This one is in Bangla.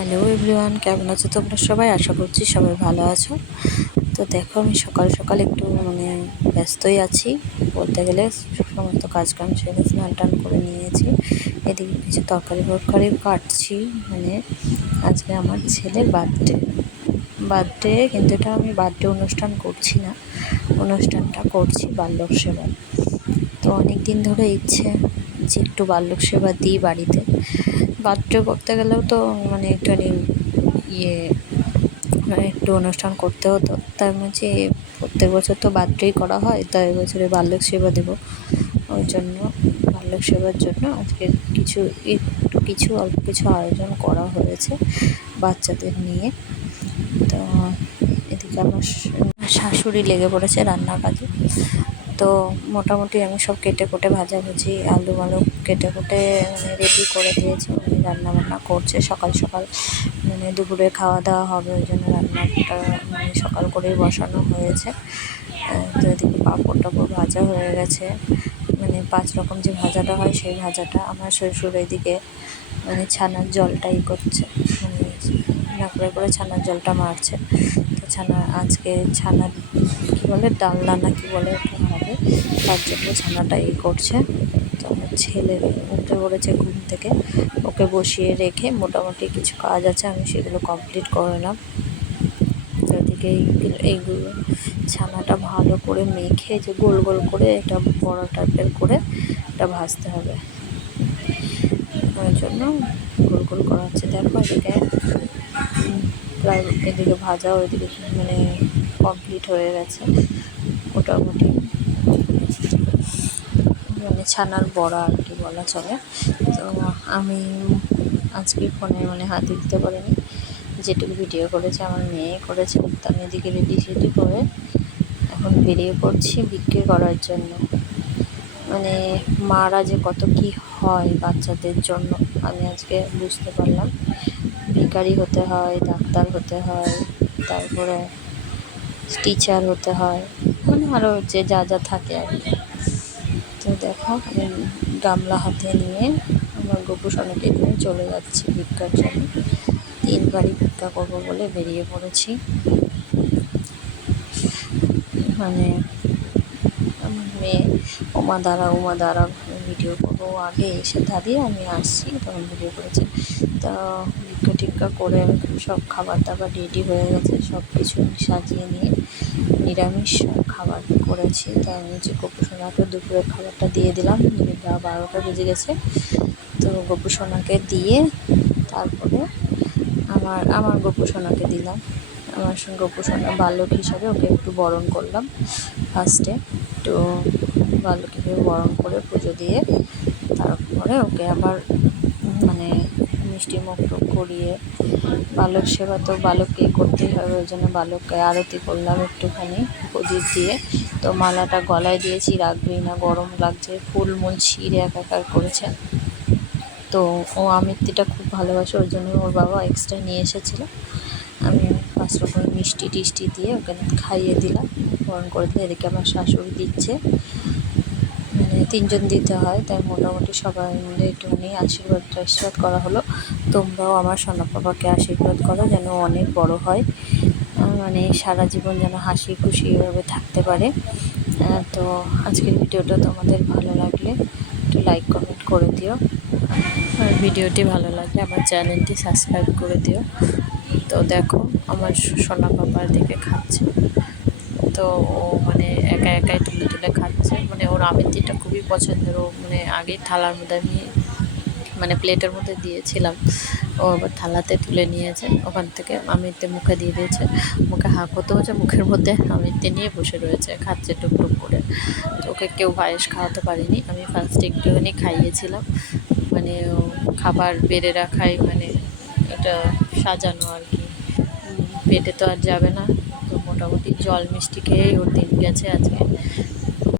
হ্যালো এভরিওয়ান, কেমন আছো তোমরা সবাই? আশা করছি সবাই ভালো আছো। তো দেখো, আমি সকাল সকাল একটু ব্যস্তই আছি বলতে গেলে। সমস্ত কাজকাম সেরে স্নান টান করে নিয়েছি। এদিকে কিছু তরকারি কাটছি। আজকে আমার ছেলের বার্থডে, কিন্তু এটা আমি বার্থডে অনুষ্ঠান করছি না, অনুষ্ঠানটা করছি বাল্যক সেবা। তো অনেক দিন ধরে ইচ্ছে যে একটু বাল্যক সেবা দিই বাড়িতে। বার্থডে করতে গেলেও তো একটুখানি ইয়ে একটু অনুষ্ঠান করতে হতো। তার মাঝে প্রত্যেক বছর তো বার্থডেই করা হয়, তাই এবছরে বাল্যক সেবা দেবো। ওই জন্য বাল্যক সেবার জন্য আজকে অল্প কিছু আয়োজন করা হয়েছে বাচ্চাদের নিয়ে। তো এদিকে আমার শাশুড়ি লেগে পড়েছে রান্নার কাজে। তো মোটামুটি আমি সব কেটে কুটে ভাজাভুজি আলু কেটে কুটে রেডি করে দিয়েছি। উনি রান্নাবান্না করছে সকাল সকাল, দুপুরে খাওয়া দাওয়া হবে, ওই জন্য রান্নাটা সকাল করেই বসানো হয়েছে। তো এদিকে পাঁপড় টাপড় ভাজা হয়ে গেছে, 5 রকম যে ভাজাটা হয় সেই ভাজাটা। আমার শ্বশুর এদিকে ছানার জলটাই করছে, নাকড়ে করে ছানার জলটা মারছে। তো আজকে ছানার কী বলে ডালনা না কি বলে ওটা হবে, তার জন্য ছানাটা করছে। তো আমার ছেলে উঠে পড়েছে ঘুম থেকে, ওকে বসিয়ে রেখে মোটামুটি কিছু কাজ আছে, আমি সেগুলো কমপ্লিট করলাম। তো এদিকে এইগুলো ছানাটা ভালো করে মেখে যে গোল গোল করে এটা বড় টাইপের করে এটা ভাজতে হবে, ওই জন্য গোল গোল করা হচ্ছে। দেখো এদিকে প্রায় এদিকে ভাজা, ওইদিকে কমপ্লিট হয়ে গেছে মোটামুটি, ছানার বড়া আর কি বলা চলে। তো আমি আজকে ফোনে হাতে দিতে পারিনি, যেটুকু ভিডিও করেছে আমার মেয়ে করেছে। তো আমি এদিকে রেডি করে এখন বেরিয়ে পড়ছি বিক্রি করার জন্য। মারা যে কত কি হয় বাচ্চাদের জন্য আমি আজকে বুঝতে পারলাম। ভিখারি হতে হয়, ডাক্তার হতে হয়, তারপরে টিচার হতে হয়, আরও যে যা থাকে আর কি। তো দেখো আমি গামলা হাতে নিয়ে আমার গোপুসোনাকে নিয়ে চলে যাচ্ছি ভিক্ষার জন্য। 3 বাড়ি ভিক্ষা করবো বলে বেরিয়ে পড়েছি। আমার মেয়ে উমা দ্বারা ভিডিও করবো, আগে এসে দাঁড়িয়ে আমি আসছি তখন ভিডিও করেছি। তো ভিক্ষা করে সব খাবার দাবার রেডি হয়ে গেছে, সব কিছু সাজিয়ে নিয়ে নিরামিষ খাবার করেছি। তাই আমি যে গোপুসোনাকে দুপুরের খাবারটা দিয়ে দিলাম, 12টা বেজে গেছে। তো গোপুসোনাকে দিয়ে তারপরে আমার গোপুসোনাকে দিলাম। আমার গোপুসোনা বালক হিসাবে ওকে একটু বরণ করলাম ফার্স্টে, একটু বালক হিসেবে বরণ করে পুজো দিয়ে তারপরে ওকে আবার মিষ্টি মুখ করিয়ে বালক সেবা তো বালককে করতেই হবে, ওই জন্য বালককে আরতি করলাম একটুখানি প্রদীপ দিয়ে। তো মালাটা গলায় দিয়েছি, রাখবি না গরম লাগছে, ফুল মূল ছিঁড়ে একাকার করেছে। তো ও আমিত্তিটা খুব ভালোবাসে, ওই জন্য ওর বাবা এক্সট্রা নিয়ে এসেছিলো। আমি 5 রকমের মিষ্টি টিষ্টি দিয়ে ওকে খাইয়ে দিলাম, বরণ করে দিলে। এদিকে আমার শাশুড়ি দিচ্ছে, 3 জন দিতে হয়, তাই মোটামুটি সবাই মিলে একটুখানি আশীর্বাদ করা হলো। তোমরাও আমার সোনা বাবাকে আশীর্বাদ করো যেন অনেক বড় হয়, সারা জীবন যেন হাসি খুশি এভাবে থাকতে পারে। তো আজকের ভিডিওটা তোমাদের ভালো লাগলে একটু লাইক কমেন্ট করে দিও, আর ভিডিওটি ভালো লাগলে আমার চ্যানেলটি সাবস্ক্রাইব করে দিও। তো দেখো আমার সোনা বাবার দিকে খাচ্ছে, তো ও একাই তুলে খাচ্ছে। ওর আমিত্তিটা খুবই পছন্দের। ও আগে থালার মধ্যে আমি প্লেটের মধ্যে দিয়েছিলাম, ও আবার থালাতে তুলে নিয়েছে, ওখান থেকে আমিত্তি মুখে দিয়ে দিয়েছে। মুখে হাঁ করতে হচ্ছে, মুখের মধ্যে আমিত্তি নিয়ে বসে রয়েছে, খাচ্ছে টুকটুক করে। তো ওকে কেউ পায়েস খাওয়াতে পারিনি, আমি ফার্স্টে একটুখানি খাইয়েছিলাম। খাবার বেড়ে রাখাই এটা সাজানো আর কি, পেটে তো আর যাবে না। তো মোটামুটি জল মিষ্টি খেয়েই ওর দিন গেছে আজকে।